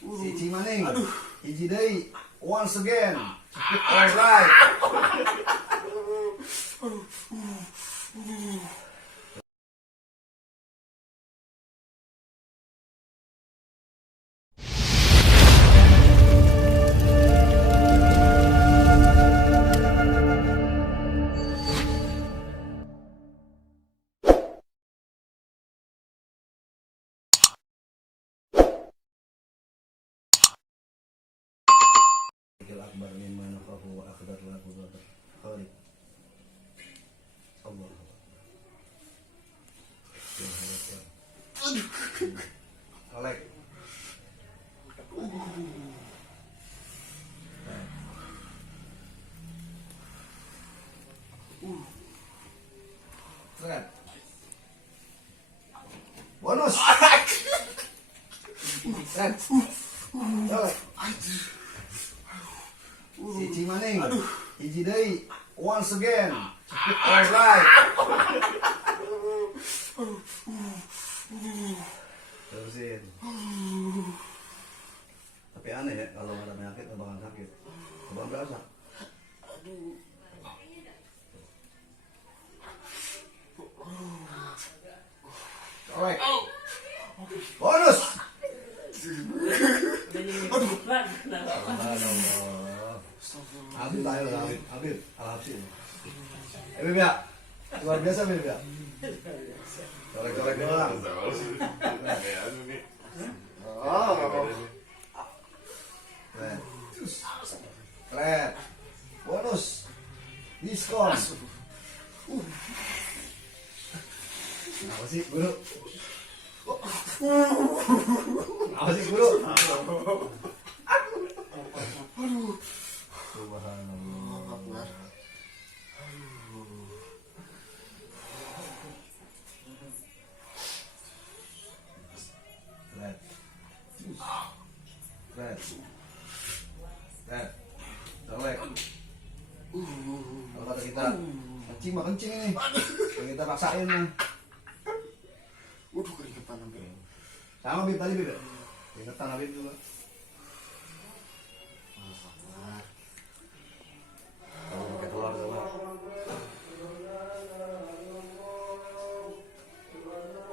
Cici maning. Hiji deui. Once again. Alright. Akbar mimma nafahu wa akhdar la qudrata khaliq Allah. Kolek. Keren. Bonus. Keren. Kolek. Cici maning. Hiji deui. Once again. Alright. Terusin. Tapi aneh ya, kalau ada penyakit nggak bakal sakit. Abang berasa. Alright. Bonus. Habib tayo lah, Habib. Alhamdulillah. Beb ya. Luar biasa Beb ya. Colek-colek doang. Keren. Keren. Bonus. Diskon. Apa sih, Guru? Apa sih, Guru? Subhanallah. Red. Red. Red. Colek. Kalau kata kita kencing mah kencing ini. Kalau kita paksain nih. Waduh, keringetan hampir. Sama Bib tadi Bib. Keringetan Bib juga.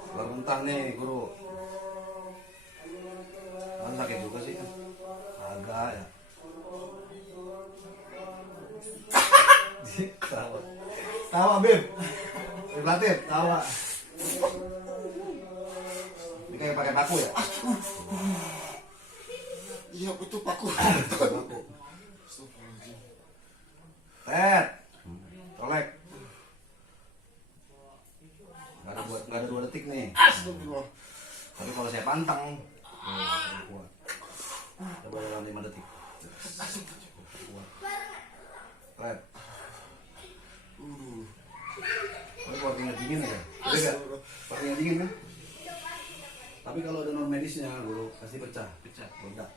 Keluar muntah nih Guru. Kan sakit juga sih. Agak ya. Tawa. Tawa Bib. Bib Latif, tawa. Ini kayak pakai paku ya? Iya, betul paku. Ted. Colek. Nggak ada 2 detik nih. Astagfirullah. Tapi kalau saya pantang, kuat. Coba dalam 5 detik. Kuat. Red. Ini working dingin ya? Udah gak? Working dingin kan? Tapi kalau ada non medisnya, Guru pasti pecah. Meledak.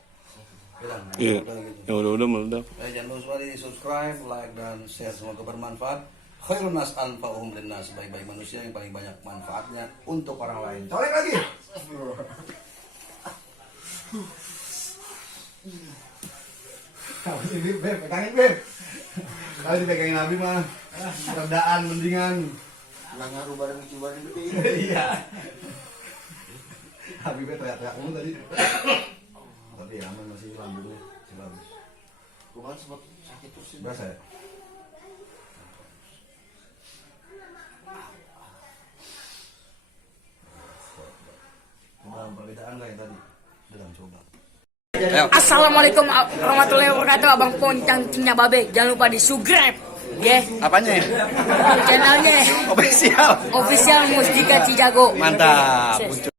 Iya. Ya udah meledak. Jangan lupa di subscribe, like, dan share. Semoga bermanfaat. Khairun nas anfa'uhum linnas, sebaik-baik manusia yang paling banyak manfaatnya untuk orang lain. Colek lagi. Kamu sih Beb, pegangin Beb. Kalau dipegangin Nabi mah redaan mendingan. Nggak ngaruh bareng cobaan yang gede ini. Iya. Habibnya teriak-teriak mulu tadi. Tapi ya aman, masih lambungnya masih bagus. Kemarin sempat sakit terus ini. Berasa ya? Ada perbedaan nggak yang tadi? Dalam coba. Assalamualaikum warahmatullahi wabarakatuh. Abang Poncang Cinya Babe. Jangan lupa di subscribe, ya. Apanya? Channelnya Official. Official Mustika Cijago. Mantap.